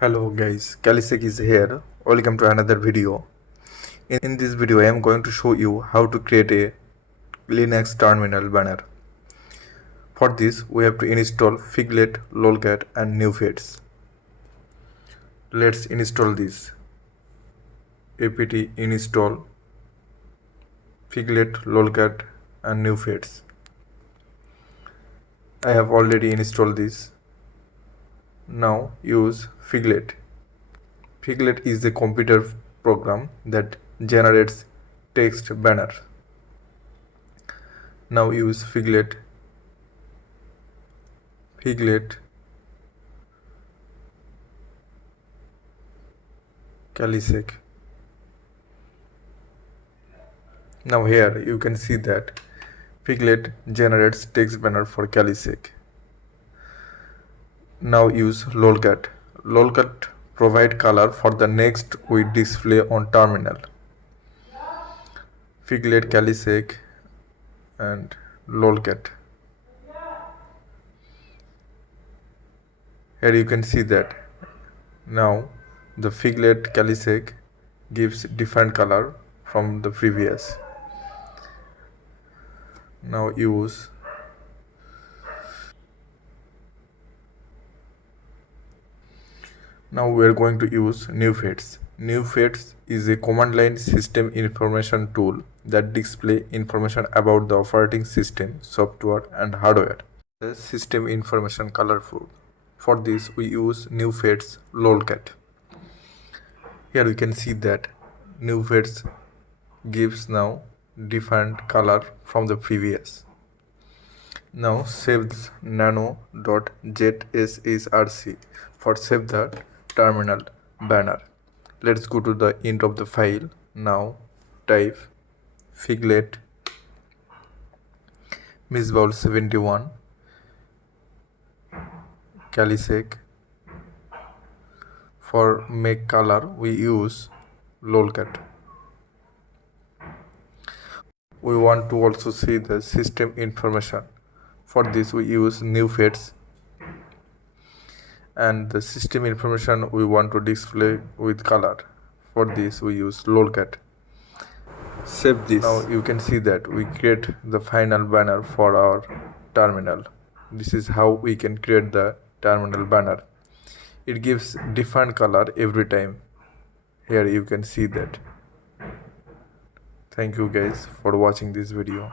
Hello guys, KaliSec is here. Welcome to another video. In this video, I am going to show you how to create a Linux terminal banner. For this, we have to install Figlet, lolcat and neofetch. Let's install this. apt install Figlet, lolcat and neofetch. I have already installed this. Now use Figlet. Figlet is a computer program that generates text banner. Now use Figlet KaliSec. Now here you can see that Figlet generates text banner for KaliSec. Now use lolcat. Lolcat provide color for the next we display on terminal. Figlet, KaliSec and lolcat. Here you can see that now the Figlet KaliSec gives different color from the previous. Now use Now we are going to use neofetch. Neofetch is a command line system information tool that displays information about the operating system, software and hardware. The system information colorful. For this we use neofetch lolcat. Here we can see that neofetch gives now different color from the previous. Now save nano.zshrc for save the terminal banner. Let's go to the end of the file. Now type Figlet misbowl 71 KaliSec. For make color we use lolcat. We want to also see the system information. For this we use neofetch, and the system information we want to display with color. For this we use lolcat. Save this. Now you can see that we create the final banner for our terminal. This is how we can create the terminal banner. It gives different color every time. Here you can see that. Thank you guys for watching this video.